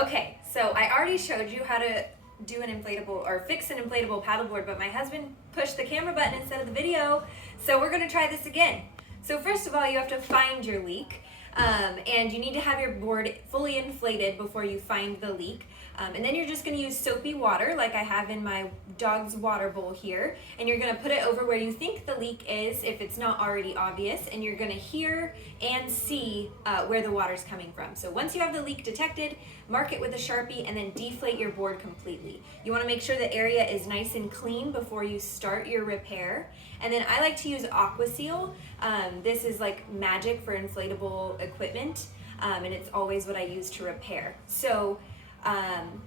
Okay, so I already showed you how to do an inflatable or fix an inflatable paddleboard, but my husband pushed the camera button instead of the video, so we're gonna try this again. So first of all, you have to find your leak, and you need to have your board fully inflated before you find the leak. And then you're just gonna use soapy water, like I have in my dog's water bowl here, and you're gonna put it over where you think the leak is, if it's not already obvious, and you're gonna hear and see where the water's coming from. So once you have the leak detected, mark it with a Sharpie and then deflate your board completely. You wanna make sure the area is nice and clean before you start your repair. And then I like to use Aquaseal. This is like magic for inflatable equipment, and it's always what I use to repair. So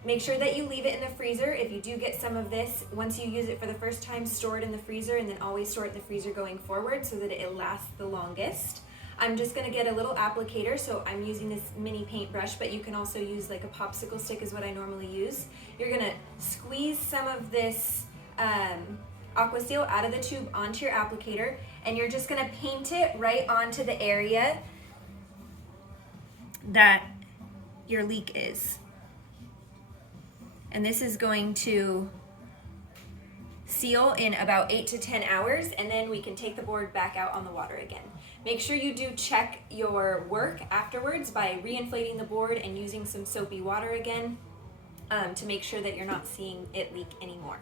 make sure that you leave it in the freezer. If you do get some of this, once you use it for the first time, store it in the freezer, and then always store it in the freezer going forward so that it lasts the longest. I'm just gonna get a little applicator, so I'm using this mini paintbrush, but you can also use like a popsicle stick is what I normally use. You're gonna squeeze some of this Aquaseal out of the tube onto your applicator, and you're just gonna paint it right onto the area that your leak is. And this is going to seal in about 8 to 10 hours, and then we can take the board back out on the water again. Make sure you do check your work afterwards by re-inflating the board and using some soapy water again to make sure that you're not seeing it leak anymore.